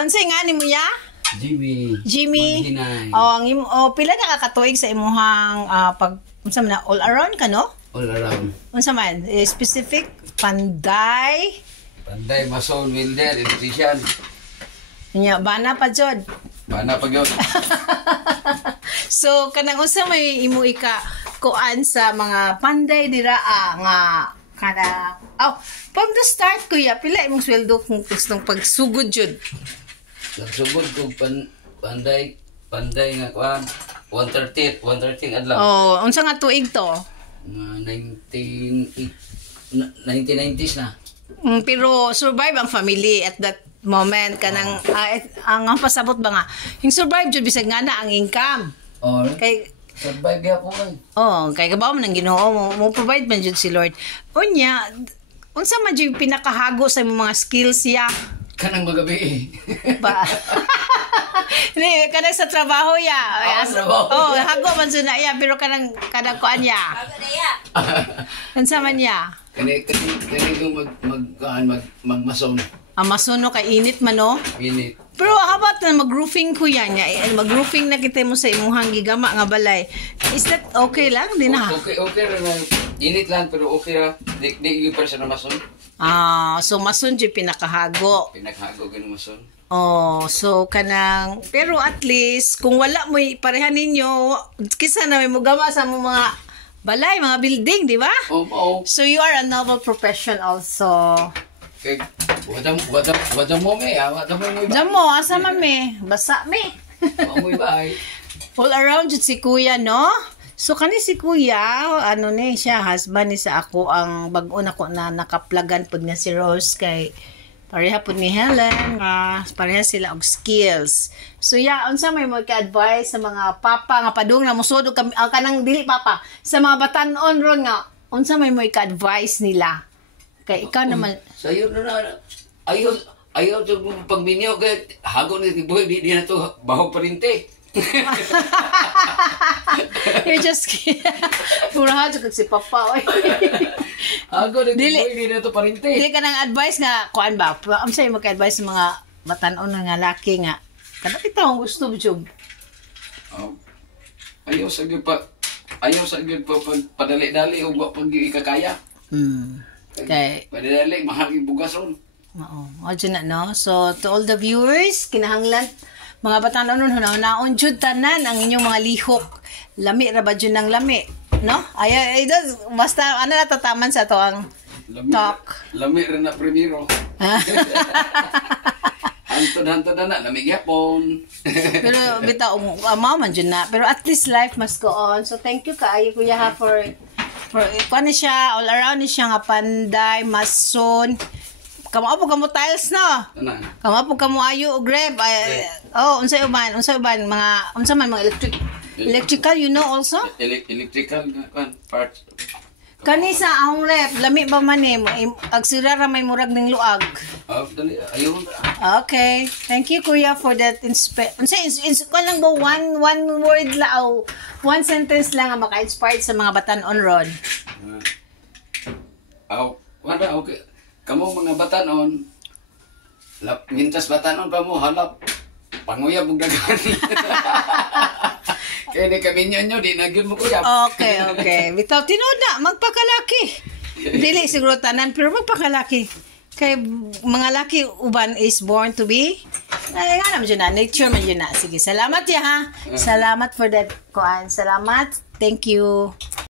Unsay nga nimo ya? Jimmy. Pila na kakatuig sa imuhang pag unsa man all around ka no? All around. Unsa man specific Panday, mason, welder, electrician. Nya bana pa jud. Bana pa gyud. So kanang unsa may imo ika kuan sa mga panday dira nga kada from the start kuya pila imong sweldo kung gustong pagsugod jud? Nagsugod ko panday nga kuan 130 adlaw. Unsa nga tuig to? 1990s na. Pero survive ang family at that moment kanang ang pasabot ba nga yung survive jud bisag nga na ang income. Kay survive gyud ko kay. Kay kabaw man ang Ginoo mo provide man jud si Lord. Unya unsa man jud pinakahago sa imong mga skills ya? Kanang magabi ba? Ni kanang sa trabaho ya. Hago man jud na ya pero kanang kuan ya. Unsa man ya? Kani magmason. Ang masono kay init man no? Init. Pero habat na mag-roofing ko yan niya. Mag-roofing na kita mo sa imuhang gigama nga balay. Is that okay lang? Di na? Okay na. Init lang pero okay ra. Di yung person na mason. So mason di pinakahago. Pinakahago ganun mason. So kanang pero at least kung wala mo parehan ninyo, kisa na may mugama sa mga balay, mga building, di ba? So you are a noble profession also. Okay. Wala mo me, Jamo, asa man me? Basa me. Amoy bay. All around jud si Kuya, no? So kani si Kuya, ano ni siya, husband ni sa ako ang bag-o na ko na nakaplagan pud nga si Rose kay pareha pud ni Helen nga pareha sila og skills. So unsa may mo ka-advise sa mga papa nga padung na musod og kanang dili papa sa mga batan-on ron nga unsa may mo ka-advise nila? Kay ikaw naman sayo na ayaw to pagminyo kay hago ni tiboy di na to baho parinte. You're just pura jud si papa oy. Hago ni tiboy di na to parinte. Dili ka nang advice nga kuan ba? Unsay mo ka-advise sa mga batan-on nga laki nga kada bitaw gusto jud. Ayaw sa gyud pa padali-dali og wa pag ikakaya. Okay. Padali mahal yung bugason. Na no. So to all the viewers, kinahanglan mga batan-on hunaon jud tanan ang inyong mga lihok. Lami ra ba jud ng lami, no? Ay basta ano natataman sa to ang talk. Lami ra na primero. Hantod na lami gyapon. Pero bitaw mao man jud na. Pero at least life must go on. So thank you kaayo Kuya ha for kuan ni siya all around ni siya nga panday, mason. Kamo tiles no. Kamo ayo og grab. Unsay uban mga unsa man mga electrical you know also? Electrical parts. Kani sa ahong rep, lami ba man ni agsira ra may murag ning luag. Ayun. Okay. Thank you Kuya for that unsay lang ba one word lang one sentence lang nga maka-inspired sa mga batan-on ron. Wala okay. Kamu mga batan-on mintas batan-on pa mo halap panguyab og dagan. Kaya ni kami nyo, di na gyud mo kuyab. Okay. Bitaw tinuod na magpakalaki. Dili siguro tanan pero magpakalaki. Kay mga laki uban is born to be nga naman na nature man yun na. Sige, salamat ya ha. Salamat for that kuan. Salamat. Thank you.